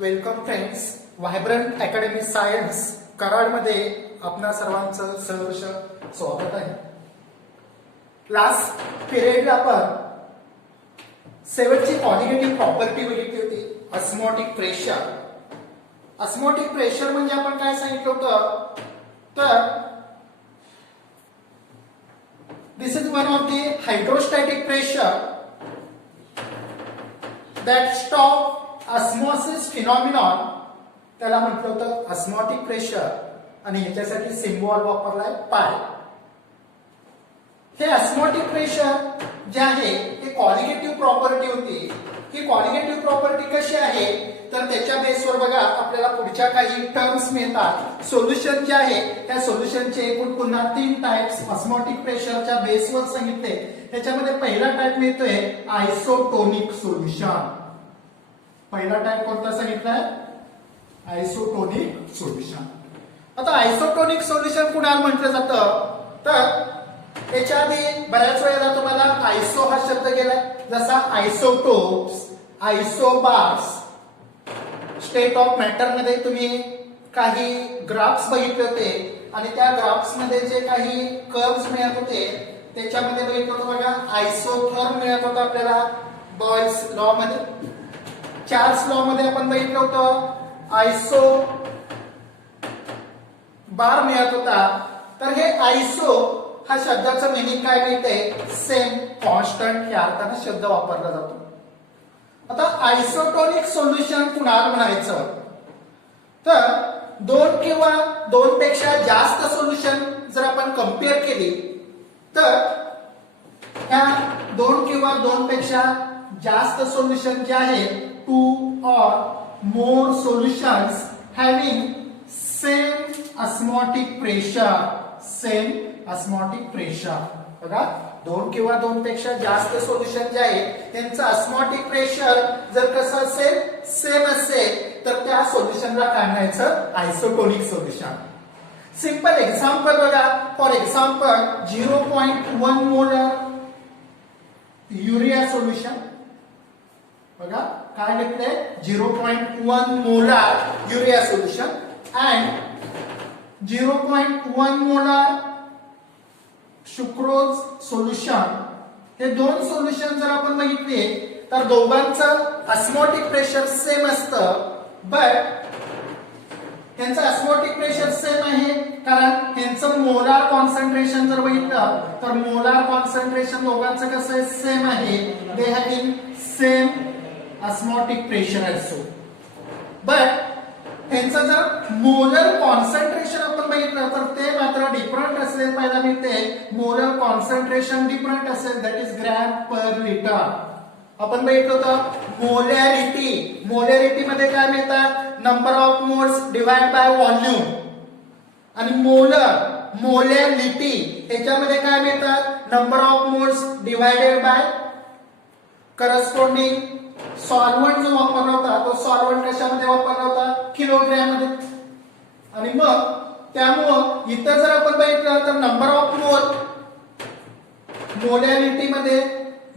Welcome friends. Vibrant academy science कराडमध्ये आपणा सर्वांचं सहर्ष स्वागत आहे. लास्ट पिरियडला आपण सेवेची कॉलिगेटिव्ह प्रॉपर्टी बघितली होती, ऑस्मोटिक प्रेशर. ऑस्मोटिक प्रेशर म्हणजे आपण काय सांगितलं होतं, तर this is one of the hydrostatic pressure that stop osmosis phenomenon. त्याला म्हटलं होतं ऑस्मोटिक प्रेशर आणि ह्याच्यासाठी सिम्बॉल वापरलाय पाय. हे ऑस्मोटिक प्रेशर जे आहे ते कॉलिगेटिव्ह प्रॉपर्टी होती. ही कॉलिगेटिव्ह प्रॉपर्टी कशी आहे, तर त्याच्या बेसवर बघा आपल्याला पुढच्या काही टर्म्स मिळतात. सोल्युशन जे आहे त्या सोल्युशनचे एकूण पुन्हा 3 टाइप्स ऑस्मोटिक प्रेशरच्या बेसवर सांगितले. त्याच्यामध्ये पहिला टाइप मिळतोय आयसोटोनिक सोल्युशन. पहिला टाइप कोणता सांगितलाय, आयसोटोनिक सोल्युशन. आता आयसोटोनिक सोल्युशन कुणाला म्हटलं जातं, तर याच्या आधी बऱ्याच वेळेला तुम्हाला आयसो हा शब्द गेलाय, जसा आयसोटोप्स, आयसोबार्स. स्टेट ऑफ मॅटर मध्ये तुम्ही काही ग्राफ्स बघितले होते आणि त्या ग्राफ्स मध्ये जे काही कर्व्स मिळत होते त्याच्यामध्ये बघितलं होतं बघा, आयसोथर्म मिळत होता आपल्याला बॉयल्स लॉ मध्ये. चार्ल्स लॉ मध्ये आपण बघितलं होतं आयसो बार मिळत होता. तर हे आयसो हा शब्दाचं मिनिंग काय मिळते, सेम, कॉन्स्टंट या अर्थाने शब्द वापरला जातो. आता आयसोटोनिक सोल्युशन कुणाला म्हणायचं, तर 2 किंवा 2 पेक्षा जास्त सोल्युशन जर आपण कंपेअर केली तर ह्या 2 किंवा 2 पेक्षा जास्त सोल्युशन जे आहे, 2 or more solutions having same osmotic pressure, same osmotic pressure. बघा 2 किंवा 2 पेक्षा जास्त सोल्युशन जे आहे त्यांचं ऑस्मोटिक प्रेशर जर कसं असेल, सेम असेल, तर त्या सोल्युशनला काय म्हणायचं, आयसोटोनिक सोल्युशन. सिंपल एक्झाम्पल बघा. For example 0.1 molar urea solution. बघा काय घेतलंय, 0.1 molar urea solution and 0.1 molar sucrose solution. हे 2 सोल्युशन जर आपण बघितले तर दोघांचं ऑस्मोटिक प्रेशर सेम असतं, बट त्यांचं ऑस्मोटिक प्रेशर सेम आहे कारण त्यांचं मोलार कॉन्सन्ट्रेशन जर बघितलं तर मोलार कॉन्सन्ट्रेशन दोघांचं कसं आहे, सेम आहे. They have same osmotic pressure also, but त्यांचं जर मोलर कॉन्सन्ट्रेशन आपण बघितलं तर ते मात्र डिफरंट असेल. पाहायला मिळते मोलर कॉन्सन्ट्रेशन डिफरंट असेल, that is gram per litre. आपण बघितलं होतं मोलॅरिटी. मोलॅरिटी मध्ये काय मिळतात, number of moles divide by volume. आणि मोलॅरिटी याच्यामध्ये काय मिळतात, number of moles divided by corresponding solvent जो वापरला होता तो सॉल्व्हंट कशामध्ये वापरला होता, किलोग्रॅम मध्ये. आणि मग त्यामुळं इथं जर आपण बघितलं तर नंबर ऑफ मोल मोलॅरिटी मध्ये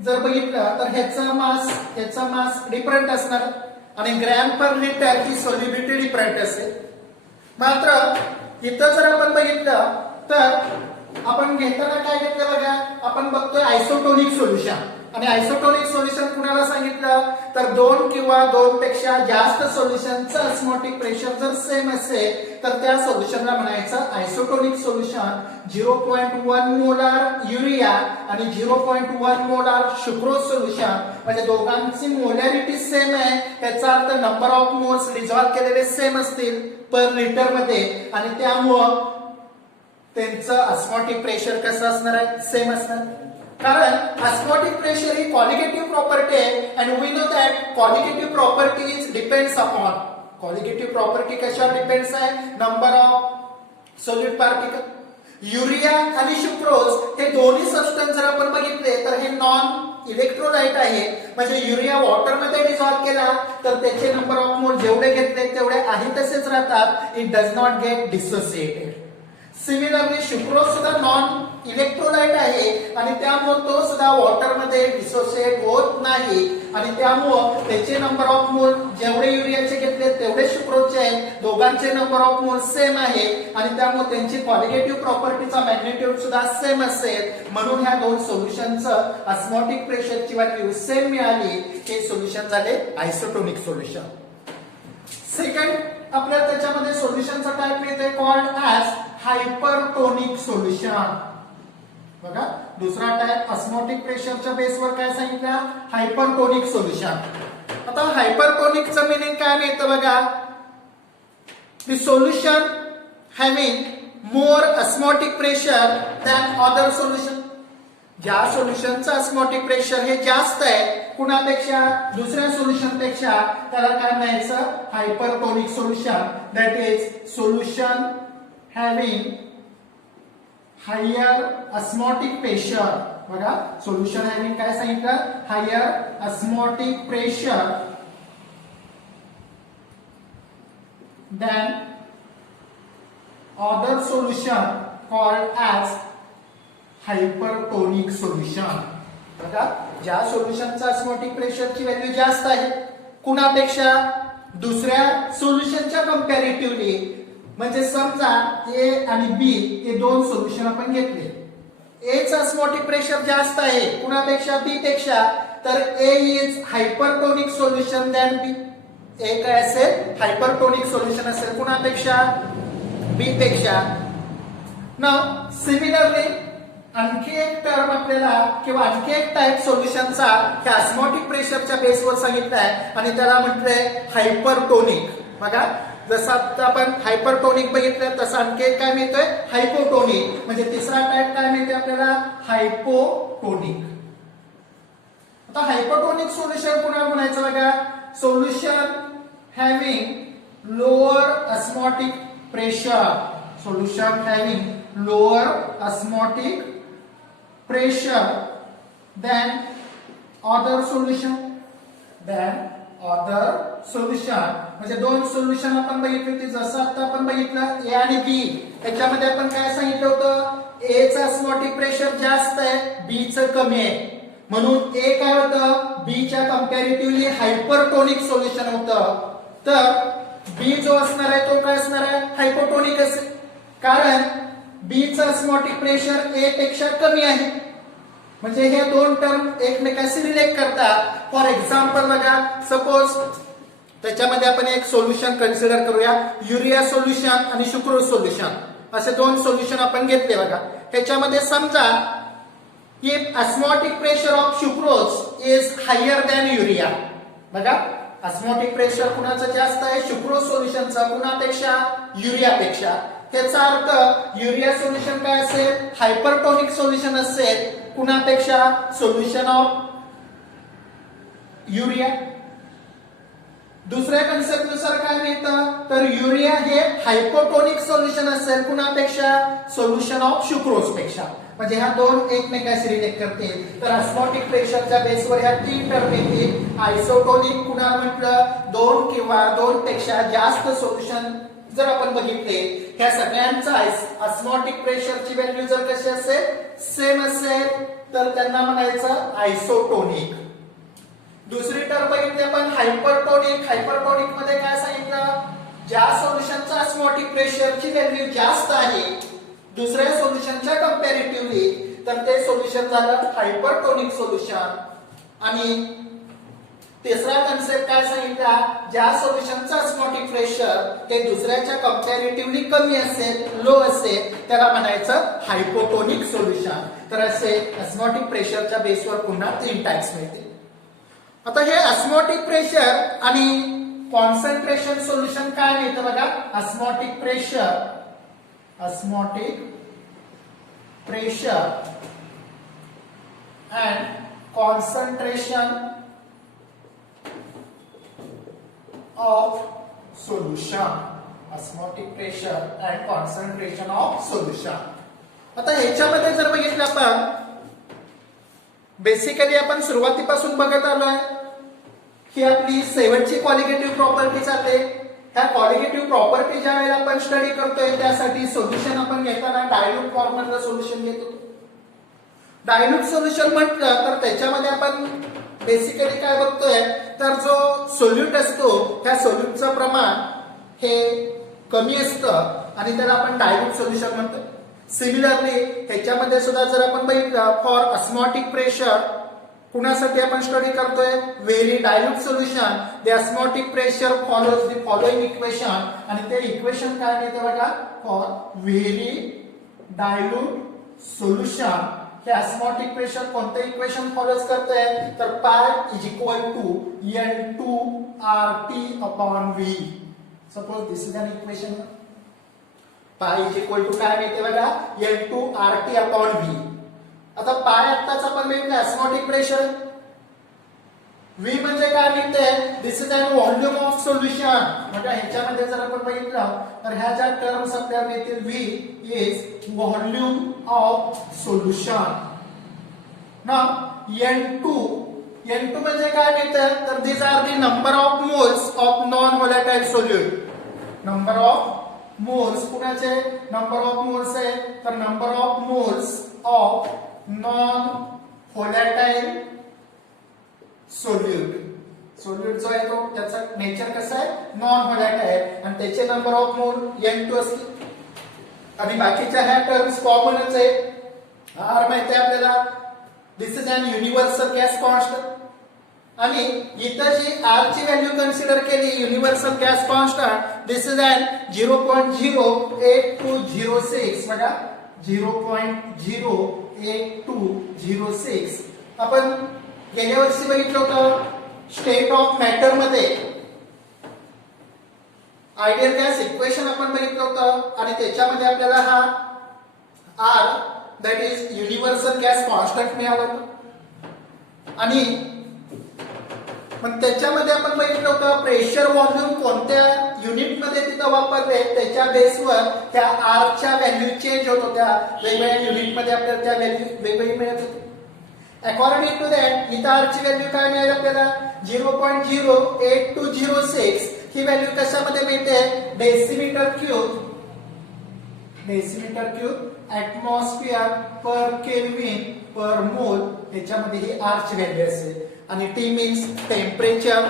जर बघितलं तर ह्याचा मास डिफरंट असणार आणि ग्रॅम पर लिटर ही सॉल्युबिलिटी डिफरंट असेल. मात्र इथं जर आपण बघितलं तर आपण घेताना काय घेतलं बघा, आपण बघतोय आयसोटोनिक सोल्युशन. आणि आयसोटोनिक सोल्युशन कुणाला सांगितलं, तर 2 किंवा 2 पेक्षा जास्त सोल्युशनचं ऑस्मोटिक प्रेशर जर सेम असेल तर त्या सोल्युशनला म्हणायचं आयसोटोनिक सोल्युशन. 0.1 मोलार युरिया आणि 0.1 मोलार सुक्रोज सोल्युशन म्हणजे दोघांची मोलॅरिटी सेम आहे, याचा अर्थ नंबर ऑफ मोल्स डिझॉल्व केलेले सेम असतील पर लिटर मध्ये आणि त्यामुळं त्यांचं ऑस्मोटिक प्रेशर कसं असणार आहे, सेम असणार. कारण ऑस्मोटिक प्रेशर ही कॉलिगेटिव्ह प्रॉपर्टी आहे and we know that colligative properties depends upon. Colligative property कशावर डिपेंड्स आहे, number of solute particle. Urea आणि सुक्रोज हे दोन्ही सबस्टन्स जर आपण बघितले तर हे नॉन इलेक्ट्रोलाइट आहे, म्हणजे युरिया वॉटर मध्ये डिझॉल्व केला तर त्याचे नंबर ऑफ मोल जेवढे घेतले तेवढे आहे तसेच राहतात. It does not get dissociated. Similarly sucrose सुद्धा नॉन इलेक्ट्रोलाइट आहे आणि त्यामुळे तो सुद्धा वॉटर मध्ये डिसोसिएट होत नाही आणि त्यामुळे त्याचे नंबर ऑफ मोल जेवढे युरियाचे घेतले दोघांचे नंबर ऑफ मोल सेम आहे आणि त्यामुळे त्यांची कॉलिगेटिव्ह प्रॉपर्टीचा मॅग्निट्यूड सुद्धा सेम असेल, म्हणून ह्या दोन सोल्युशनचं ऑस्मोटिक प्रेशरची व्हॅल्यू सेम मिळाली. हे सोल्युशन झाले आयसोटोनिक सोल्युशन. सेकंड आपल्याला त्याच्यामध्ये सोल्युशनचा टाइप मिळते कॉल्ड ॲज हायपरटोनिक सोल्युशन. बघा, दुसरा टाइप ऑस्मोटिक प्रेशरच्या बेसवर काय सांगितलं, हायपरटोनिक सोल्युशन. आता हायपरटोनिकचं मीनिंग काय मिळतं बघा, the solution having more osmotic pressure than other solution. ज्या सोल्युशनचं ऑस्मोटिक प्रेशर हे जास्त आहे कुणापेक्षा, दुसऱ्या सोल्युशन पेक्षा, त्याला काय म्हणायचं, hypertonic solution. That is solution having higher osmotic pressure. बघा, सोल्युशन हॅव्हिंग काय सांगितलं, higher osmotic pressure than other solution called as hypertonic solution. बघा, ज्या सोल्युशनचा ऑस्मोटिक प्रेशरची व्हॅल्यू जास्त आहे कुणापेक्षा, दुसऱ्या सोल्युशनच्या कंपॅरेटिव्हली. म्हणजे समजा ए आणि बी हे दोन सोल्युशन आपण घेतले, ए चा ऑस्मोटिक प्रेशर जास्त आहे कुणापेक्षा, बी पेक्षा, तर ए इज हायपरटोनिक सोल्युशन दॅन बी. ए काय असेल, हायपरटोनिक सोल्युशन असेल कुणापेक्षा, बी पेक्षा. नाउ सिमिलरली आणखी एक टर्म आपल्याला किंवा आणखी एक टाइप सोल्युशनचा ह्या ऑस्मोटिक प्रेशरच्या बेसवर सांगितलं आहे आणि त्याला म्हटलंय हायपरटोनिक. बघा, जसं आता आपण हायपरटोनिक बघितलं तसं आणखी एक काय मिळतोय, हायपोटोनिक. म्हणजे तिसरा टाइप काय मिळते आपल्याला, हायपोटोनिक. आता हायपोटोनिक सोल्युशन कुणाला म्हणायचं बघा, solution having lower osmotic pressure. Solution having lower osmotic pressure than other solution. म्हणजे दोन सोल्युशन आपण बघितली होती, जसं आता आपण बघितलं ए आणि बी. त्याच्यामध्ये आपण काय सांगितलं होतं, ए चा ऑस्मोटिक प्रेशर जास्त आहे, बी चं कमी आहे, म्हणून ए काय होतं, बी च्या कंपॅरेटिव्हली हायपरटोनिक सोल्युशन होतं. तर बी जो असणार आहे तो काय असणार आहे, हायपोटोनिक असेल, कारण बी चा ऑस्मोटिक प्रेशर ए पेक्षा कमी आहे. म्हणजे हे दोन टर्म एकमेकांशी रिलेट करतात. फॉर एक्झाम्पल बघा, सपोज त्याच्यामध्ये आपण एक सोल्युशन कन्सिडर करूया, युरिया सोल्युशन आणि सुक्रोज सोल्युशन, असे दोन सोल्युशन आपण घेतले. बघा, ह्याच्यामध्ये समजा if osmotic pressure of sucrose is higher than urea. बघा, ऑस्मोटिक प्रेशर कुणाचं जास्त आहे, सुक्रोज सोल्युशनचा कुणापेक्षा, युरियापेक्षा. त्याचा अर्थ युरिया सोल्युशन काय असेल, हायपरटोनिक सोल्युशन असेल कुणापेक्षा, सोल्युशन ऑफ युरिया. दुसऱ्या कन्सेप्ट नुसार काय मिळतं, तर युरिया हे हायपोटोनिक सोल्युशन असेल कुणापेक्षा, सोल्युशन ऑफ सुक्रोज पेक्षा. म्हणजे ह्या दोन एकमेकांशी रिलेट करतील. तर ऑस्मोटिक प्रेशरच्या बेसवर ह्या तीन टर्म येतील. आयसोटोनिक कुणाला म्हटलं, दोन किंवा दोन पेक्षा जास्त सोल्युशन जर आपण बघितले, ह्या सगळ्यांचा ऑस्मोटिक प्रेशरची व्हॅल्यू जर कशी असेल, सेम असेल, तर त्यांना म्हणायचं आयसोटोनिक. दुसरी टर्म बघितली आपण हायपरटोनिक. हायपरटोनिक मध्ये काय सांगितलं, ज्या सोल्युशनचा ऑस्मोटिक प्रेशरची व्हॅल्यू जास्त आहे दुसऱ्या सोल्युशनच्या कंपॅरेटिव्हली, तर ते सोल्युशन झालं हायपरटोनिक सोल्युशन. आणि तिसरा कन्सेप्ट काय सांगितला, ज्या सोल्युशनचा ऑस्मोटिक प्रेशर ते दुसऱ्याच्या कंपॅरेटिव्हली कमी असेल, लो असेल, त्याला म्हणायचं हायपोटोनिक सोल्युशन. तर असे ऑस्मोटिक प्रेशरच्या बेसवर पुन्हा तीन टाइप्स मिळतील. आता हे ऑस्मोटिक प्रेशर आणि कॉन्सन्ट्रेशन सोल्युशन काय मिळतं बघा, osmotic pressure and concentration of solution. Osmotic pressure and concentration of solution. आता ह्याच्यामध्ये जर बघितलं आपण, बेसिकली आपण सुरुवातीपासून बघत आलोय ही आपली शेवटची क्वालिटेटिव्ह प्रॉपर्टी चालते. ह्या क्वालिटेटिव्ह प्रॉपर्टी ज्या वेळेला आपण स्टडी करतोय त्यासाठी सोल्युशन आपण घेताना डायल्यूट फॉर्ममधलं सोल्युशन घेतो. डायल्यूट सोल्युशन म्हटलं तर त्याच्यामध्ये आपण बेसिकली काय बघतोय, तर जो सोल्यूट असतो त्या सोल्यूटचं प्रमाण हे कमी असतं आणि त्याला आपण डायल्यूट सोल्युशन म्हणतो. सिमिलरली ह्याच्यामध्ये सुद्धा जर आपण बघितलं फॉर ऑस्मॉटिक प्रेशर कुणासाठी आपण स्टडी करतोय very dilute solution the osmotic pressure follows the following equation आणि ते इक्वेशन काय मिळते बघा फॉर व्हेरी डायल्यूट सोल्युशन हे ऑस्मॉटिक प्रेशर कोणते इक्वेशन फॉलोज करते तर pi is equal to N2RT upon V. Suppose this is an equation. Pi is equal to काय मिळते बघा N2RT अपॉन V. आता पाय आत्ताच आपण मिळते ऑस्मॉटिक प्रेशर. V म्हणजे काय मिळते this is an volume of solution. म्हणजे ह्याच्यामध्ये जर आपण बघितलं तर ह्या ज्या टर्म्स आपल्याला मिळतील V is volume of solution. ना N2 म्हणजे काय मिळतं तर these are the number of moles of non volatile solute. Number of moles कुणाचे नंबर ऑफ मोल्स आहे तर number of moles of non volatile solute. Solute जो आहे तो त्याचा नेचर कसं आहे नॉन व्होलॅटाइल आणि त्याचे नंबर ऑफ मोल N2 असते. आणि बाकीच्या ह्या टर्म्स कॉमनच आहे. R माहिती आहे आपल्याला this is an universal gas constant. आणि इथं जी R ची व्हॅल्यू कन्सिडर केली universal gas constant this is an 0.08206 बघा 0.08206. आपण गेल्या वर्षी बघितलं होतं स्टेट ऑफ मॅटर मध्ये आयडियल गॅस इक्वेशन आपण बघितलं होतं आणि त्याच्यामध्ये आपल्याला हा R that is universal gas constant मिळाला होता. आणि मग त्याच्यामध्ये आपण बघितलं होतं प्रेशर व्हॉल्यूम कोणत्या युनिट मध्ये तिथं वापरले त्याच्या बेसवर त्या R च्या व्हॅल्यू चेंज होत होत्या. वेगवेगळ्या युनिट मध्ये आपल्याला त्या व्हॅल्यू वेगवेगळी मिळत होती. अकॉर्डिंग टू दॅट इथं R ची व्हॅल्यू काय मिळेल आपल्याला 0.08206. ही व्हॅल्यू कशामध्ये मिळते डेसिमीटर क्यूब ऍटमॉस्फियर पर केल्विन पर मोल याच्यामध्ये ही R ची व्हॅल्यू असेल. आणि T मीन्स टेम्परेचर.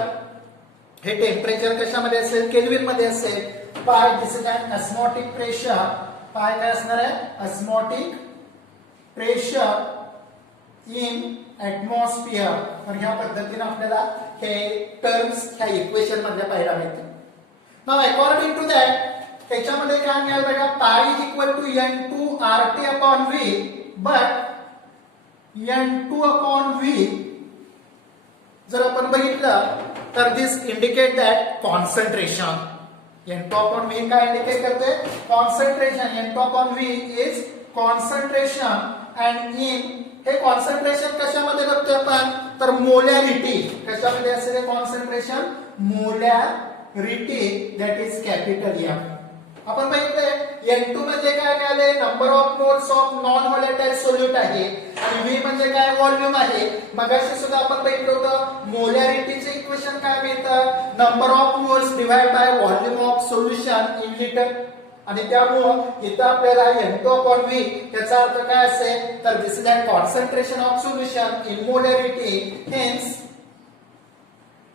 हे टेम्परेचर कशामध्ये असेल केल्विन मध्ये असेल. पाय दिस इज एन ऑस्मॉटिक प्रेशर. पाय काय असणार आहे ऑस्मॉटिक प्रेशर इन ऍटमॉस्फियर. तर ह्या पद्धतीने आपल्याला हे टर्म्स ह्या इक्वेशन मधल्या पाहायला मिळतील. नाउ अकॉर्डिंग टू दॅट त्याच्यामध्ये काय मिळालं बघा pi is equal to N2RT upon V. But N2 upon V जर आपण बघितलं तर this indicate that concentration. N2 upon V काय इंडिकेट करते concentration. N2 upon V is concentration and in हे कॉन्सन्ट्रेशन कशामध्ये बघतोय आपण तर मोलॅरिटी. कशामध्ये असेल हे concentration molarity that is capital M. आपण बघितलंय N2 म्हणजे काय मिळाले number of moles of non volatile solute आहे आणि V म्हणजे काय व्हॉल्यूम आहे. मगाशी सुद्धा आपण बघितलं होतं मोलॅरिटीचे इक्वेशन काय मिळतं number of moles divide by volume of solution in litre. आणि त्यामुळं इथं आपल्याला N2 अपॉन V याचा अर्थ काय असेल तर this is a concentration of solution in molarity. Hence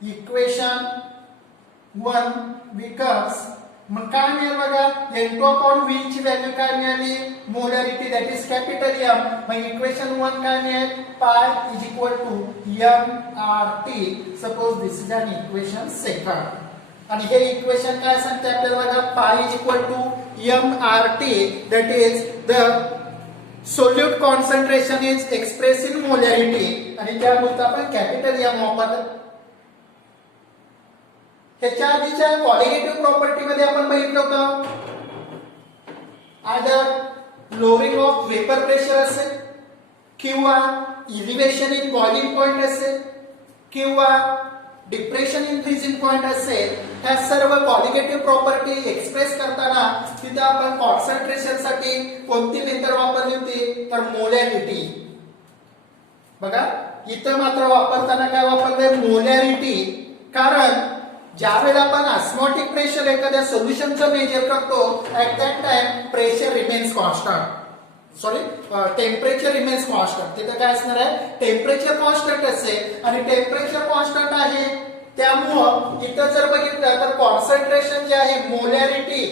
equation 1 becomes मग काय मिळेल बघा N2 अपॉन V ची व्हॅल्यू काय मिळाली molarity that is capital M. मग इक्वेशन 1 काय मिळेल pi is equal to MRT. Suppose this is an equation second. आणि हे इक्वेशन काय सांगते आपल्याला बघा pi is equal to MRT that is the solute concentration is express in molarity. आणि त्यामुळे आपण कॅपिटल M वापरलं. ह्याच्या आधीच्या क्वालिटेटिव्ह प्रॉपर्टी मध्ये आपण बघितलं होतं either lowering of vapour pressure असेल किंवा इलिव्हेशन इन बॉइलिंग पॉइंट असेल किंवा डिप्रेशन इन फ्रीजिंग पॉइंट असेल. ह्या सर्व क्वालिटेटिव्ह प्रॉपर्टी एक्सप्रेस करताना तिथे आपण कॉन्सन्ट्रेशन साठी कोणती मेथड वापरली होती तर मोलॅरिटी. बघा इथं मात्र वापरताना काय वापरले मोलॅरिटी. कारण ज्या वेळेला आपण ऑस्मॉटिक प्रेशर एखाद्या सोल्युशनचं मेजर करतो at that time pressure remains constant. Sorry temperature remains constant. तिथे काय असणार आहे टेम्परेचर कॉन्स्टंट असेल आणि टेम्परेचर कॉन्स्टंट आहे त्यामुळं इथं जर बघितलं तर कॉन्सन्ट्रेशन जे आहे मोलॅरिटी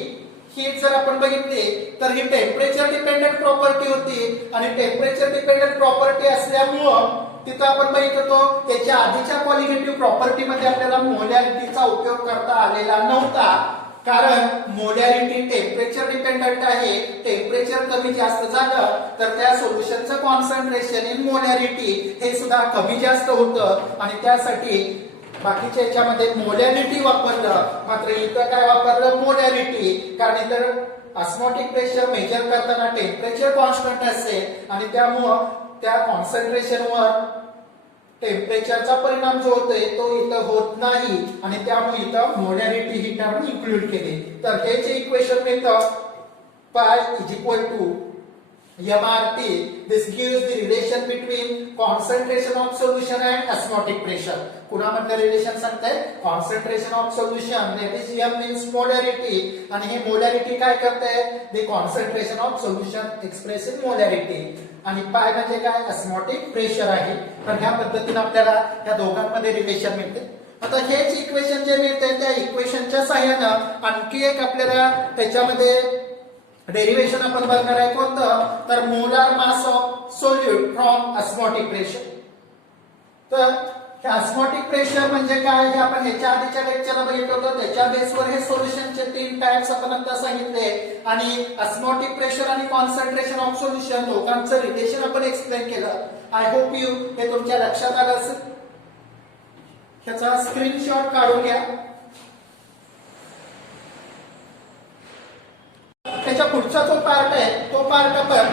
ही जर आपण बघितली तर ही टेम्परेचर डिपेंडेंट प्रॉपर्टी होती आणि टेम्परेचर डिपेंडेंट प्रॉपर्टी असल्यामुळं तिथं आपण बघितलं होतो त्याच्या आधीच्या क्वालिटेटिव्ह प्रॉपर्टी मध्ये आपल्याला मोलॅरिटीचा उपयोग करता आलेला नव्हता, कारण मोलॅरिटी टेम्परेचर डिपेंडंट आहे. टेम्परेचर कमी जास्त झालं तर त्या सोल्युशनचं कॉन्सन्ट्रेशन इन मोलॅरिटी हे सुद्धा कमी जास्त होतं आणि त्यासाठी बाकीच्या याच्यामध्ये मोलॅरिटी वापरलं, मात्र इथं काय वापरलं मोलॅरिटी, कारण इथं ऑस्मोटिक प्रेशर मेजर करताना टेम्परेचर कॉन्स्टंट असते आणि त्यामुळं त्या कॉन्सन्ट्रेशनवर टेम्परेचरचा परिणाम जो होतोय तो इथं होत नाही आणि त्यामुळे इथं मोलॅरिटी ही टर्म इन्क्लूड केली. तर हे जे इक्वेशन मिळतं pi is equal to MRT. This gives the relation between concentration of solution and osmotic pressure. कुणामधलं रिलेशन सांगताय? Concentration of solution, that is M means molarity, आणि हे मोलॅरिटी काय करते? the concentration of solution expressed in molarity, आणि पाय म्हणजे काय? ऑस्मोटिक प्रेशर आहे. तर ह्या पद्धतीने आपल्याला या दोघांमध्ये रिलेशन मिळते. आता हेच इक्वेशन जे मिळते त्या इक्वेशनच्या सहाय्यानं आणखी एक आपल्याला त्याच्यामध्ये डेरिवेशन आपण बघणार आहे. कोणतं? तर molar mass of solute from osmotic pressure. तर हे ऑस्मोटिक प्रेशर म्हणजे काय हे आपण ह्याच्या आधीच्या लेक्चरला बघितलं होतं. त्याच्या बेसवर हे सोल्युशनचे 3 टाइप्स आपण आता सांगितले आणि ऑस्मोटिक प्रेशर आणि कॉन्सन्ट्रेशन ऑफ सोल्युशन दोघांचं रिलेशन आपण एक्सप्लेन केलं. आय होप यू हे तुमच्या लक्षात आलं असेल. ह्याचा स्क्रीनशॉट काढून घ्या. त्याच्या पुढचा जो पार्ट आहे तो पार्ट आपण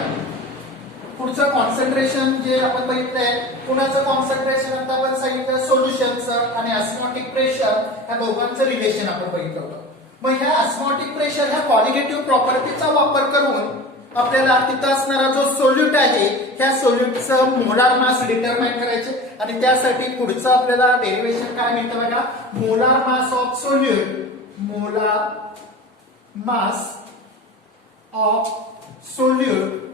पुढचं कॉन्सन्ट्रेशन जे आपण बघितलंय, कुणाचं कॉन्सन्ट्रेशन आता आपण सांगितलं सोल्युशनचं आणि ऑस्मोटिक प्रेशर ह्या दोघांचं रिलेशन आपण बघितलं होतं. मग ह्या ऑस्मोटिक प्रेशर ह्या क्वालिटेटिव्ह प्रॉपर्टीचा वापर करून आपल्याला तिथं असणारा जो सोल्यूट आहे त्या सोल्यूटचं मोलार मास डिटरमाइन करायचे आणि त्यासाठी पुढचं आपल्याला डेरिवेशन काय मिळतं बघा. Molar mass of solute, molar mass of solute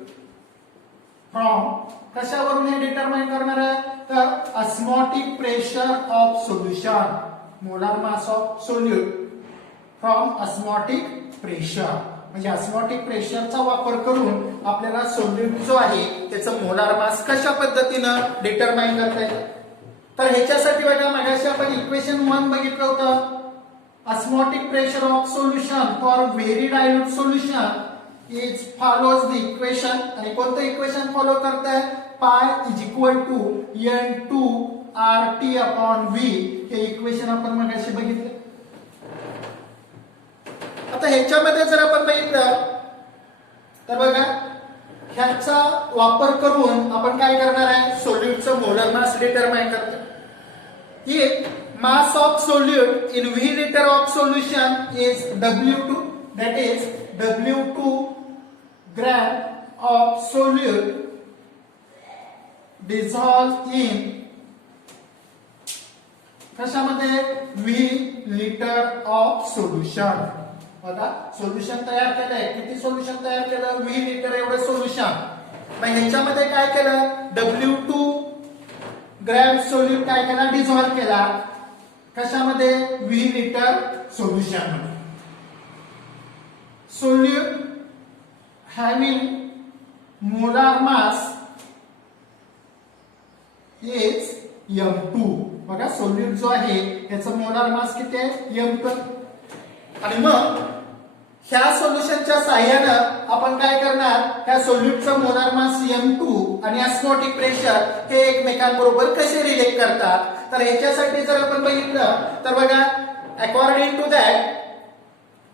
from कशावरून हे डिटरमाइन करणार आहे? तर osmotic pressure of solution. Molar mass of solute from osmotic pressure म्हणजे ऑस्मोटिक प्रेशरचा वापर करून आपल्याला सोल्यूट जो आहे त्याचं मोलार मास कशा पद्धतीनं डिटरमाइन करता येईल. तर ह्याच्यासाठी बघा मगाशी आपण इक्वेशन 1 बघितलं होतं. Osmotic pressure of solution for very dilute solution is follows the equation, आणि कोणतं इक्वेशन फॉलो करताय? Pi is equal to N2RT upon V. हे इक्वेशन आपण मगाशी बघितलं. आता ह्याच्यामध्ये जर आपण बघितलं तर बघा ह्याचा वापर करून आपण काय करणार आहे? सोल्यूटचं मोलर मास डिटरमाइन करतो. ही mass of solute in V liter of solution is W2, that is W2 gram of solute dissolved in कशामध्ये? V liter of solution. बघा सोल्युशन तयार केलंय. किती सोल्युशन तयार केलं? V लिटर एवढं सोल्युशन. मग ह्याच्यामध्ये काय केलं? W2 ग्रॅम सोल्यूट काय केला? डिझॉल्व केला. कशामध्ये? V लिटर सोल्युशन मध्ये. Solute having molar mass is M2. बघा सोल्यूट जो आहे याचं मोलार मास किती आहे? M2. आणि मग ह्या सोल्युशनच्या साहाय्यानं आपण काय करणार? ह्या सोल्यूटचं मोलार मास M2 आणि ऑस्मोटिक प्रेशर हे एकमेकांबरोबर कसे रिलेट करतात. तर ह्याच्यासाठी जर आपण बघितलं तर बघा अकॉर्डिंग टू दॅट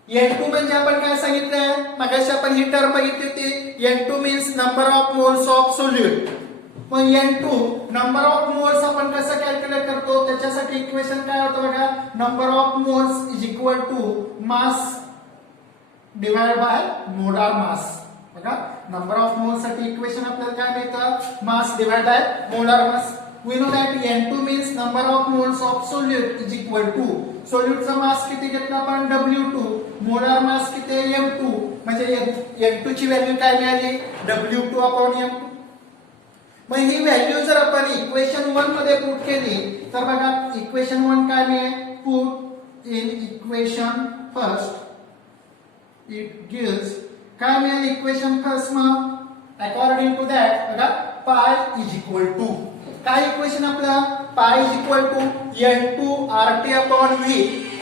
N2 म्हणजे आपण काय सांगितलंय? मगाशी आपण ही टर्म बघितली होती. N2 means number of moles of solute. मग N2 नंबर ऑफ मोल्स आपण कसं कॅल्क्युलेट करतो? त्याच्यासाठी इक्वेशन काय होतं बघा. Number of moles is equal to mass divide by molar mass. बघा नंबर ऑफ मोल्स साठी इक्वेशन आपल्याला काय मिळतं? Mass divide by molar mass. We know that N2 means number of moles of solute is equal to सोल्यूटचा मास किती घेतला आपण? W2. Molar mass किती? M2. म्हणजे N2 ची व्हॅल्यू काय मिळाली? W2 upon M2. मग ही व्हॅल्यू जर आपण इक्वेशन 1 मध्ये पुट केली तर बघा इक्वेशन 1 काय मिळेल? Put in equation first it gives काय मिळेल इक्वेशन फर्स्ट मग अकॉर्डिंग टू दॅट बघा पाय इज इक्वल टू काय इक्वेशन आपलं pi is equal to n2 RT अपॉन v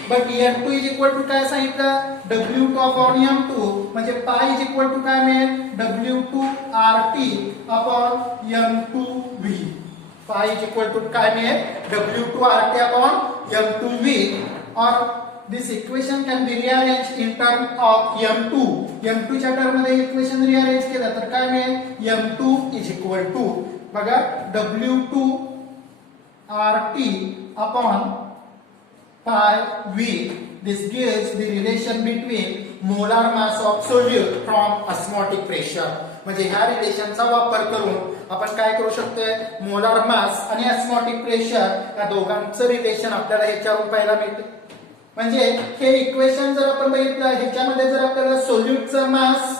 but n2 is equal to काय सांगितलं W2 अपॉन m2 म्हणजे पाय इज इक्वल टू काय मिळेल W2 RT upon m2 v पाय इज इक्वल टू काय मिळेल W2 RT upon m2 v और this equation can be rearranged in term of m2 m2 च्या टर्म मध्ये इक्वेशन रिअरेंज केलं तर काय मिळेल m2 इज इक्वल टू बघा W2 RT upon pi V. This gives the relation between molar mass of solute from osmotic pressure. म्हणजे ह्या रिलेशनचा वापर करून आपण काय करू शकतोय मोलार मास आणि ऑस्मोटिक प्रेशर या दोघांचं रिलेशन आपल्याला ह्याच्यावरून पाहायला मिळते. म्हणजे हे इक्वेशन जर आपण बघितलं ह्याच्यामध्ये जर आपल्याला सोल्यूटचं मास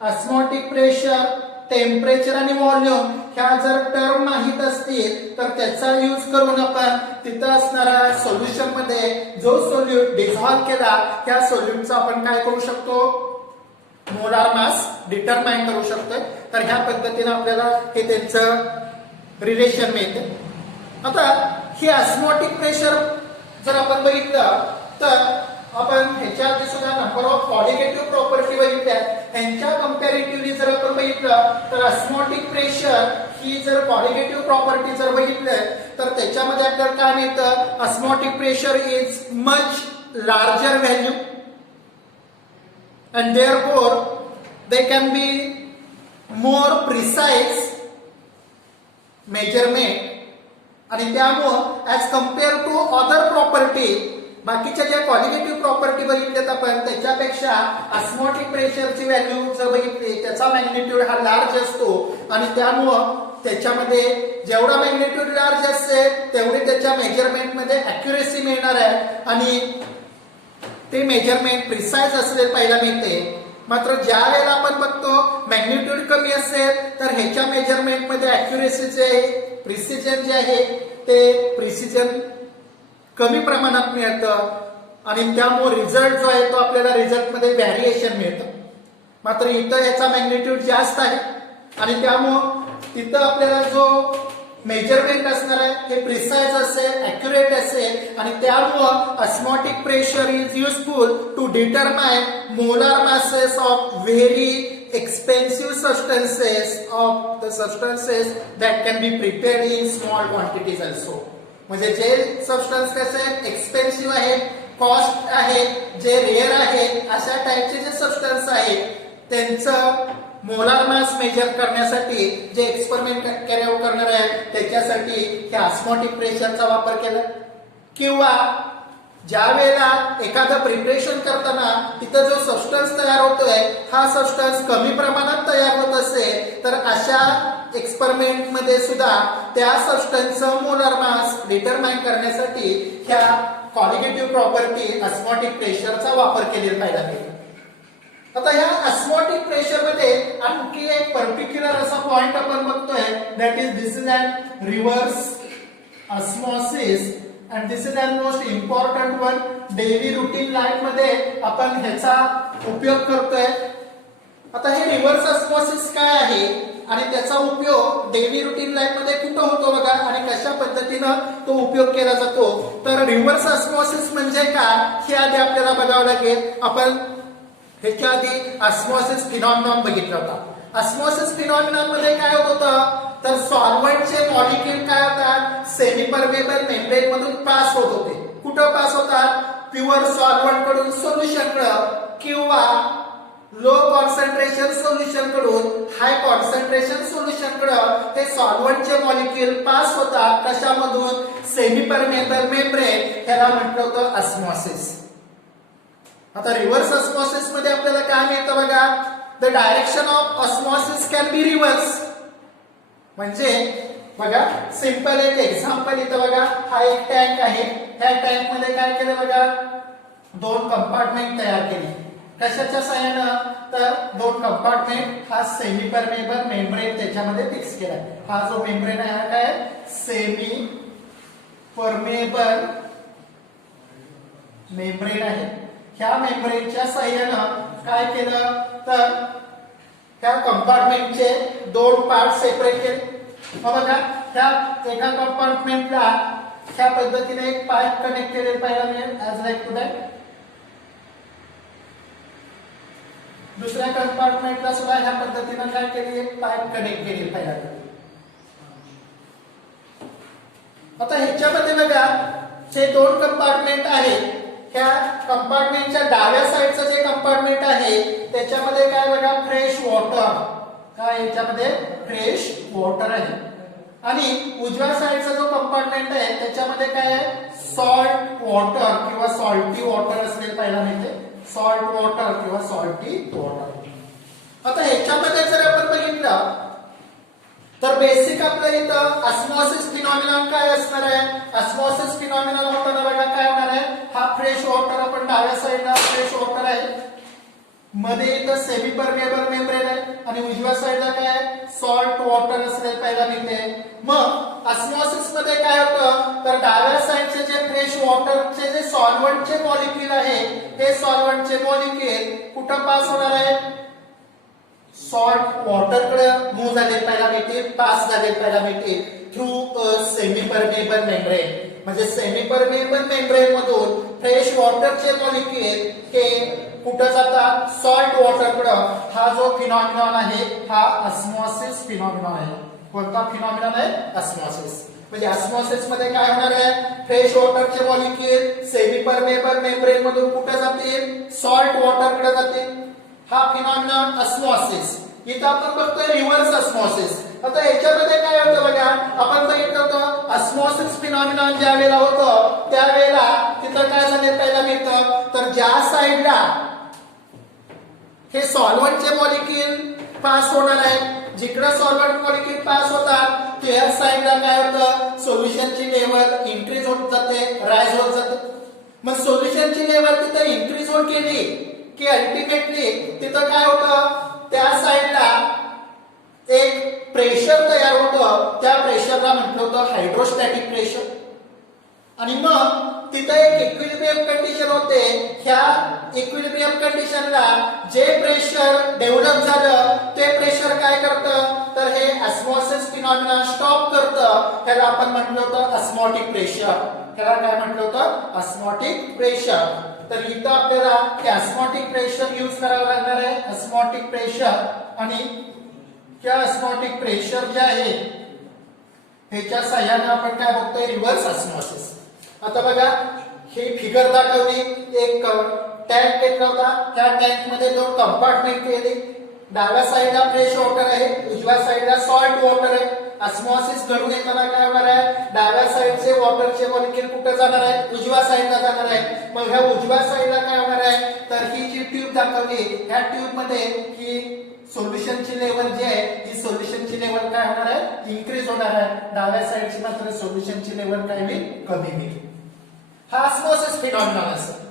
ऑस्मोटिक प्रेशर टेम्परेचर आणि व्हॉल्यूम ह्या जर टर्म माहित असतील तर त्याचा यूज करून आपण तिथं असणारा सोल्युशन मध्ये जो सोल्यूट डिझॉल्व केला त्या सोल्यूटचा आपण काय करू शकतो मोलार मास डिटरमाइन करू शकतो. तर ह्या पद्धतीने आपल्याला हे त्यांचं रिलेशन मिळते. आता हे ऑस्मोटिक प्रेशर जर आपण बघितलं तर आपण ह्याच्या आधी सुद्धा नंबर ऑफ कॉलिगेटिव्ह प्रॉपर्टी बघितल्या ह्यांच्या कंपॅरेटिव्हली जर आपण बघितलं तर ऑस्मोटिक प्रेशर ही जर कॉलिगेटिव्ह प्रॉपर्टी जर बघितलं तर त्याच्यामध्ये आपल्याला काय मिळतं osmotic pressure is much larger value and therefore they can be more precise measurement आणि त्यामुळे as compared to other property बाकीच्या ज्या क्वालिटेटिव्ह प्रॉपर्टी बघितल्यात आपण त्याच्यापेक्षा ऑस्मोटिक प्रेशरची व्हॅल्यू जर बघितली त्याचा मॅग्निट्यूड हा लार्ज असतो आणि त्यामुळे त्याच्यामध्ये जेवढा मॅग्निट्यूड लार्ज असेल तेवढे त्याच्या मेजरमेंट मध्ये अॅक्युरेसी मिळणार आहे आणि ते मेजरमेंट प्रिसाइज असलेले पाहायला मिळते. मात्र ज्या वेळेला आपण बघतो मॅग्निट्यूड कमी असेल तर ह्याच्या मेजरमेंट मध्ये अॅक्युरेसी जे आहे प्रिसिजन जे आहे ते प्रिसिजन कमी प्रमाणात मिळतं आणि त्यामुळे रिझल्ट जो आहे तो आपल्याला रिझल्ट मध्ये व्हॅरिएशन मिळतं. मात्र इथं याचा मॅग्निट्यूड जास्त आहे आणि त्यामुळे तिथं आपल्याला जो मेजरमेंट असणार आहे हे प्रिसाइज असेल अॅक्युरेट असेल आणि त्यामुळे osmotic pressure is useful to determine molar masses of very expensive substances of the substances that can be prepared in small quantities also. म्हणजे जे सबस्टन्स कसे आहेत एक्सपेन्सिव्ह आहेत कॉस्ट आहे जे रेअर आहे अशा टाईपचे जे सबस्टन्स आहेत त्यांचं मोलार मास मेजर करण्यासाठी जे एक्सपेरिमेंट कॅरी आउट करणार आहे त्याच्यासाठी ह्या ऑस्मोटिक प्रेशरचा वापर केला. किंवा ज्या वेळेला एखादं प्रिपरेशन करताना तिथं जो सबस्टन्स तयार होतोय हा सबस्टन्स कमी प्रमाणात तयार होत असेल तर अशा एक्सपेरिमेंट मध्ये सुद्धा त्या सबस्टन्सचं मोलार मास डिटरमाइन करण्यासाठी ह्या क्वालिटेटिव्ह प्रॉपर्टी ऑस्मोटिक प्रेशरचा वापर केलेला पाहिला मिळतो. आता ह्या ऑस्मोटिक प्रेशर मध्ये आणखी एक पर्टिक्युलर असा पॉइंट आपण बघतोय that is this is an reverse osmosis and this is an most important one. Daily routine life मध्ये आपण ह्याचा उपयोग करतोय. आता हे रिव्हर्स ऑस्मोसिस काय आहे आणि त्याचा उपयोग डेली रुटीन लाईफ मध्ये कुठं होतो बघा आणि कशा पद्धतीनं तो उपयोग केला जातो. तर रिव्हर्स ऑस्मोसिस म्हणजे काय हे आधी आपल्याला बघावं लागेल. आपण ह्याच्या आधी ऑस्मोसिस फिनॉमिनॉन बघितला होता. ऑस्मोसिस फिनॉमिनॉन मध्ये काय होत होतं तर सॉल्व्हंटचे मॉलिक्यूल काय होतात सेमी परमेबल मेम्ब्रेन मधून पास होत होते. कुठं पास होतात प्युअर सॉल्व्हंट कडून सोल्युशन कडे किंवा लो कॉन्सन्ट्रेशन सोल्युशन कडून हाय कॉन्सन्ट्रेशन सोल्युशन कडे हे सॉल्व्हंटचे मॉलिक्यूल पास होतात. कशामधून सेमी परमेबल मेम्ब्रेन ह्याला म्हटलं होतं ऑस्मोसिस. आता रिव्हर्स ऑस्मोसिस मध्ये आपल्याला काय मिळतं बघा the direction of osmosis can be reverse. म्हणजे बघा सिंपल एक एक्झाम्पल इथं बघा हा एक टँक आहे. ह्या टँक मध्ये काय केलं बघा दोन कंपार्टमेंट तयार केली. कशाच्या सहाय्यानं तर दोन कंपार्टमेंट हा सेमी परमेबल मेम्ब्रेन त्याच्यामध्ये फिक्स केला. हा जो मेम्ब्रेन आहे हा काय सेमी परमेबल मेम्ब्रेन आहे. ह्या मेम्ब्रेनच्या साह्यानं काय केलं तर ह्या कंपार्टमेंटचे दोन पार्ट सेपरेट केले. बघा ह्या एका कंपार्टमेंटला ह्या पद्धतीने एक पाईप कनेक्ट केलेला पाहायला मिळेल ऍज लाईक टू दॅट. दुसऱ्या कंपार्टमेंटला सुद्धा ह्या पद्धतीने काय केली एक पाईप कनेक्ट केलेली पाहायला मिळेल. आता ह्याच्यामध्ये बघा जे दोन कंपार्टमेंट आहेत त्या कंपार्टमेंटच्या डाव्या साईडचं जे कंपार्टमेंट आहे त्याच्यामध्ये काय बघा फ्रेश वॉटर काय याच्यामध्ये फ्रेश वॉटर आहे आणि उजव्या साईडचा जो कंपार्टमेंट आहे त्याच्यामध्ये काय आहे सॉल्ट वॉटर किंवा सॉल्टी वॉटर असलेलं पाहायला मिळते. सॉल्ट वॉटर किंवा सॉल्टी वॉटर. आता ह्याच्यामध्ये जर आपण बघितलं तर बेसिक आपल्या इथं ऑस्मॉसिस फिनॉमिनॉन काय असणार आहे. ऑस्मॉसिस फिनॉमिनॉन होताना बघा काय होणार आहे हा फ्रेश वॉटर आपण डाव्या साईडला फ्रेश वॉटर आहे मध्ये इथं सेमी परमेबल मेम्ब्रेन आहे आणि उजव्या साईडला काय आहे सॉल्ट वॉटर असलेलं पाहायला मिळते. मग ऑस्मॉसिस मध्ये काय होतं तर डाव्या साईडचे जे फ्रेश वॉटरचे जे सॉल्व्हंटचे मॉलिक्यूल आहे ते सॉल्व्हंटचे मॉलिक्यूल कुठं पास होणार आहे सॉल्ट वॉटर कडे मूव्ह झाले पाहायला मिळते पास झाले पाहायला मिळते through a semi permeable membrane. म्हणजे सेमी परमेबल मेम्ब्रेन मधून फ्रेश वॉटरचे मॉलिक्यूल हे कुठं जातात सॉल्ट वॉटर कडे. हा जो फिनॉमिनॉन आहे हा ऑस्मॉसिस फिनॉमिनॉन आहे. कोणता फिनॉमिनॉन आहे ऑस्मॉसिस. म्हणजे ऑस्मॉसिस मध्ये काय होणार आहे फ्रेश वॉटरचे मॉलिक्यूल सेमी परमेबल मेम्ब्रेन मधून कुठे जातील सॉल्ट वॉटर कडे जातील. हा फिनॉमिनॉन ऑस्मॉसिस. इथं आपण बघतोय रिव्हर्स ऑस्मॉसिस. आता याच्यामध्ये काय होतं बघा आपण बघितलं होतं ऑस्मॉसिस फिनॉमिनॉन ज्या वेळेला होतं त्यावेळेला तिथं काय झाले पाहायला मिळतं तर ज्या साईडला हे सॉल्व्हंटचे मॉलिक्यूल पास होणार आहे जिकडे सॉल्व्हंट मॉलिक्यूल पास होतात त्या साईडला काय होतं सोल्युशनची लेवल इन्क्रीज होत जाते राईज होत जाते. मग सोल्युशनची लेवल तिथं इन्क्रीज होत गेली की अल्टिमेटली तिथं काय होतं त्या साईडला एक प्रेशर तयार होतं. त्या प्रेशरला म्हटलं होतं हायड्रोस्टॅटिक प्रेशर आणि मग तिथं एक इक्विलिब्रियम कंडिशन होते. ह्या इक्विलिब्रियम कंडिशनला जे प्रेशर डेव्हलप झालं ते प्रेशर काय करतं तर हे ऑस्मॉसिस फिनॉमिना स्टॉप करतं. त्याला आपण म्हटलं होतं ऑस्मॉटिक प्रेशर. त्याला काय म्हटलं होतं ऑस्मॉटिक प्रेशर. तर इथं आपल्याला ऑस्मॉटिक प्रेशर यूज करावं लागणार आहे ऑस्मॉटिक प्रेशर आणि त्या ऑस्मॉटिक प्रेशर जे आहे ह्याच्या सहाय्याने आपण काय बघतोय रिव्हर्स ऑस्मॉसिस. आता बघा ही फिगर दाखवली एक टँक घेतला होता त्या टँक मध्ये दोन कंपार्टमेंट केले. डाव्या साईडला फ्रेश वॉटर आहे उजव्या साईडला सॉल्ट वॉटर आहे. ऑस्मॉसिस घडून येताना काय होणार आहे डाव्या साईडचे वॉटरचे मॉलिक्यूल कुठे जाणार आहे उजव्या साईडला जाणार आहे. मग ह्या उजव्या साईडला काय होणार आहे तर ही जी ट्यूब दाखवली ह्या ट्यूब मध्ये ही सोल्युशनची लेवल जी आहे ही सोल्युशनची लेवल काय होणार आहे इन्क्रीज होणार आहे. डाव्या साईडची मात्र सोल्युशनची लेवल काय होईल कमी होईल. हा ऑस्मॉसिस फिनॉमिनॉन असतो.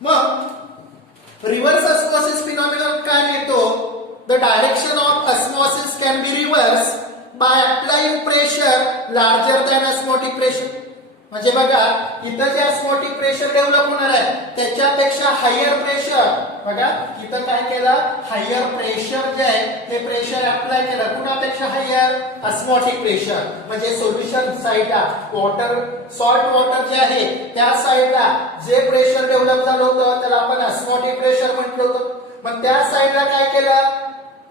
मग रिव्हर्स ऑस्मॉसिस फिनॉमिनॉन काय मिळतो the direction of osmosis can be reversed by applying pressure larger than osmotic pressure. म्हणजे बघा इथं जे ऑस्मॉटिक प्रेशर डेव्हलप होणार आहे त्याच्यापेक्षा हायर प्रेशर बघा इथं काय केलं हायर प्रेशर जे आहे ते प्रेशर अप्लाय केलं कुणापेक्षा हायर ऑस्मॉटिक प्रेशर. म्हणजे सोल्युशन साईडला वॉटर सॉल्ट वॉटर जे आहे त्या साईडला जे प्रेशर डेव्हलप झालं होतं त्याला आपण ऑस्मॉटिक प्रेशर म्हटलं होतं. मग त्या साईडला काय केलं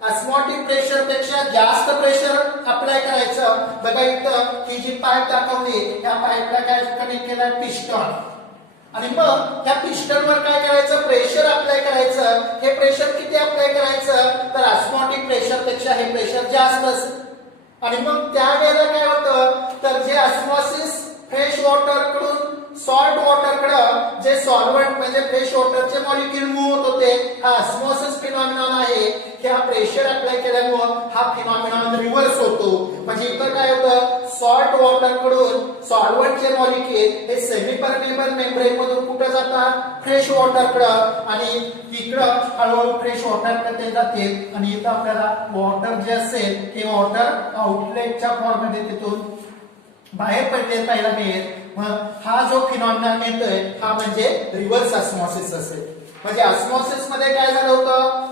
ऑस्मॉटिक प्रेशर पेक्षा जास्त प्रेशर अप्लाय करायचं. बघा इथं ही जी पाईप दाखवली त्या पाईपला काय कनेक्ट केलं पिस्टन आणि मग त्या पिस्टनवर काय करायचं प्रेशर अप्लाय करायचं. हे प्रेशर किती अप्लाय करायचं तर ऑस्मॉटिक प्रेशर पेक्षा हे प्रेशर जास्त असेल. आणि मग त्या वेळेला काय होतं तर जे ऑस्मॉसिस फ्रेश वॉटर कडून सॉल्ट वॉटर कडे जे सॉल्व्हंट म्हणजे फ्रेश वॉटरचे मॉलिक्यूल मूव्ह होत होते हा ऑस्मॉसिस फिनॉमिनॉन आहे. ह्या प्रेशर अप्लाय केल्यामुळे हा फिनॉमिनॉन रिव्हर्स होतो. म्हणजे इथं काय होतं सॉल्ट वॉटर कडून सॉल्व्हंटचे मॉलिक्यूल हे सेमी परमेबल मेम्ब्रेन मधून कुठे जातात फ्रेश वॉटर कडे आणि इकडं हळूहळू फ्रेश वॉटर कडे जातील आणि इथं आपल्याला वॉटर जे असेल हे वॉटर आउटलेटच्या फॉर्म मध्ये तिथून बाहेर पडले पाहायला मिळेल. मग हा जो फिनॉमिना मिळतोय हा म्हणजे रिव्हर्स ऑस्मॉसिस असेल. म्हणजे ऑस्मॉसिस मध्ये काय झालं होतं,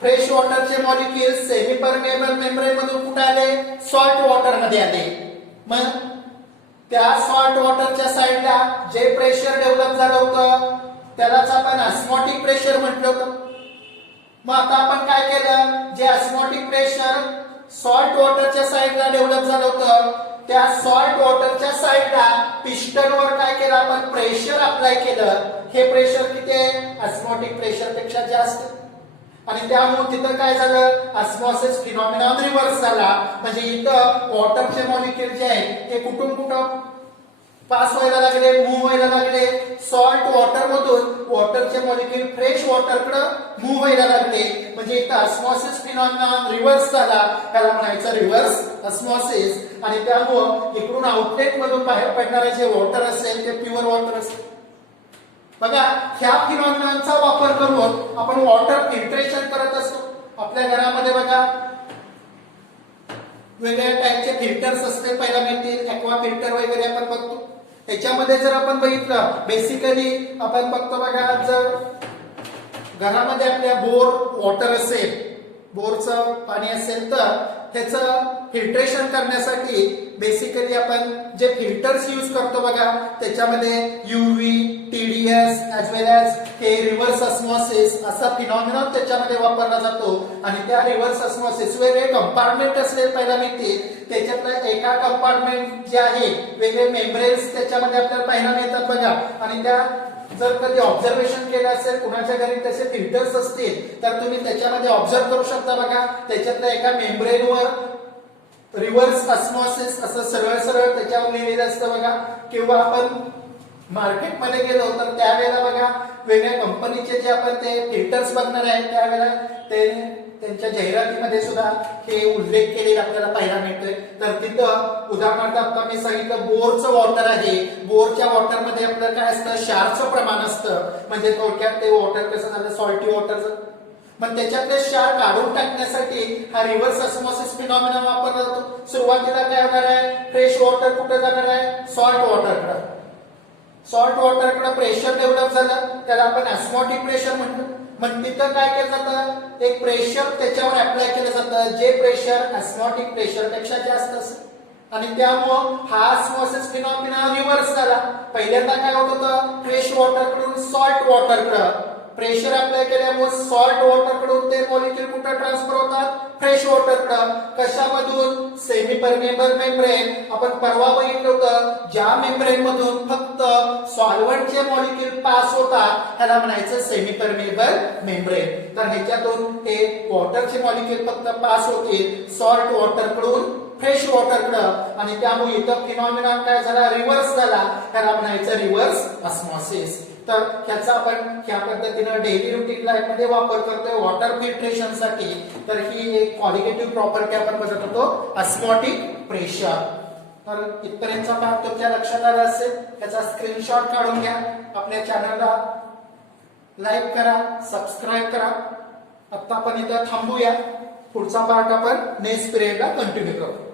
फ्रेश वॉटरचे मॉलिक्युल सेमी परमेबल मेम्ब्रेन मधून कुठे आले, सॉल्ट वॉटर मध्ये आले. मग त्या सॉल्ट वॉटरच्या साईडला जे प्रेशर डेव्हलप झालं होतं त्यालाच आपण ऑस्मॉटिक प्रेशर म्हटलं होतं. मग आता आपण काय केलं, जे ऑस्मॉटिक प्रेशर सॉल्ट वॉटरच्या साईडला डेव्हलप झालं होतं त्या सॉल्ट वॉटरच्या साईडला पिस्टनवर काय केलं आपण, प्रेशर अप्लाय केलं. हे प्रेशर किती आहे, ऑस्मॉटिक प्रेशर पेक्षा जास्त. आणि त्यामुळे तिथं काय झालं, ऑस्मॉसिस फिनॉमिनॉन रिव्हर्स झाला. म्हणजे इथं वॉटरचे मॉलिक्युल जे आहेत ते कुठून पास व्हायला लागले, मूव्ह व्हायला लागले. सॉल्ट वॉटर मधून वॉटरचे मॉलिक्युल फ्रेश वॉटरकडे मूव्ह व्हायला लागले. म्हणजे इथं ऑस्मॉसिस फिनॉमिनॉन रिव्हर्स झाला, त्याला म्हणायचं रिव्हर्स ऑस्मॉसिस. आणि त्यामुळं इकडून आउटलेट मधून बाहेर पडणारे जे वॉटर असेल ते प्युअर वॉटर असेल. बघा, ह्या फिनॉमिनॉनचा वापर करून आपण वॉटर फिल्ट्रेशन करत असतो. आपल्या घरामध्ये बघा वेगवेगळ्या टाईपचे फिल्टर्स असते, पहिला मिळतील ॲक्वा फिल्टर वगैरे आपण बघतो. त्याच्यामध्ये जर आपण बघितलं बेसिकली आपण बघतो बघा, जर घरामध्ये आपल्या बोर वॉटर असेल, बोरचं पाणी असेल तर त्याचं फिल्ट्रेशन करण्यासाठी बेसिकली आपण जे फिल्टर्स यूज करतो बघा त्याच्यामध्ये यूव्ही, टीडीएस एज वेल एज हे रिव्हर्स ऑस्मॉसिस असा फिनॉमिनॉन त्याच्यामध्ये वापरला जातो. आणि त्या रिव्हर्स ऑस्मॉसिस वेगवेगळे कंपार्टमेंट असले पहिला मिळते. त्याच्यातलं एका कंपार्टमेंट जे आहे वेगळे मेम्ब्रेन्स त्याच्यामध्ये आपल्याला पाहायला मिळतात बघा. आणि त्या जर कधी ऑब्झर्वेशन केलं असेल कुणाच्या घरी तसे फिल्टर्स असतील तर तुम्ही त्याच्यामध्ये ऑब्झर्व करू शकता बघा. त्याच्यातल्या एका मेम्ब्रेनवर रिव्हर्स ऑस्मॉसिस असं सरळ सरळ त्याच्यावर लिहिलेलं असतं बघा. किंवा आपण मार्केटमध्ये गेलो तर त्यावेळेला बघा वेगळ्या कंपनीचे जे आपण ते फिल्टर्स बघणार आहे त्यावेळेला ते त्यांच्या जाहिरातीमध्ये सुद्धा हे उल्लेख केलेला आपल्याला पाहायला मिळतोय. तर तिथं उदाहरणार्थ आता मी सांगितलं बोरचं वॉटर आहे, बोरच्या वॉटर मध्ये आपलं काय असतं, क्षारचं प्रमाण असतं. म्हणजे थोडक्यात ते वॉटर कसं झालं, सॉल्टी वॉटरचं. मग त्याच्यातले क्षार काढून टाकण्यासाठी हा रिव्हर्स ऑस्मॉसिस फिनॉमिना वापरला जातो. सुरुवातीला काय होणार आहे, फ्रेश वॉटर कुठे जाणार आहे, सॉल्ट वॉटरकडे. सॉल्ट वॉटरकडे प्रेशर डेव्हलप झालं, त्याला आपण ऑस्मॉटिक प्रेशर म्हणतो. मग तिथं काय केलं जातं, एक प्रेशर त्याच्यावर अप्लाय केलं जातं जे प्रेशर ऑस्मॉटिक प्रेशर पेक्षा जास्त असेल. आणि त्यामुळं हा ऑस्मॉसिस फिनॉमिना रिव्हर्स झाला. पहिल्यांदा काय होत होतं, फ्रेश वॉटरकडून सॉल्ट वॉटरकडे प्रेशर अप्लाय केल्यामुळे सॉल्ट वॉटरकडून ते मॉलिक्युल कुठे ट्रान्सफर होतात, फ्रेश वॉटरकडे. कशामधून, सेमी परमेबल मेम्ब्रेन. आपण परवा बघितलं होतं ज्या मेम्ब्रेन मधून फक्त सॉल्व्हंटचे मॉलिक्युल पास होतात त्याला म्हणायचं सेमी परमेबल मेम्ब्रेन. तर ह्याच्यातून हे वॉटरचे मॉलिक्युल फक्त पास होतील सॉल्ट वॉटरकडून फ्रेश वॉटरकडे. आणि त्यामुळे इथं फिनॉमिना काय झाला, रिव्हर्स झाला, त्याला म्हणायचं रिव्हर्स ऑस्मॉसिस. तर ह्याचा आपण ह्या पद्धतीने डेली रुटीन लाईफ मध्ये वापर करतोय वॉटर फिल्ट्रेशन साठी. तर ही एक क्वालिटेटिव्ह प्रॉपर्टी आपण बघत होतो, ऑस्मॉटिक प्रेशर. तर इथपर्यंतचा पाठ तुमच्या लक्षात आला असेल, त्याचा स्क्रीनशॉट काढून घ्या. आपल्या चॅनलला लाईक करा, सबस्क्राईब करा. आता आपण इथं थांबूया, पुढचा पार्ट आपण नेक्स्ट पिरियडला कंटिन्यू करू.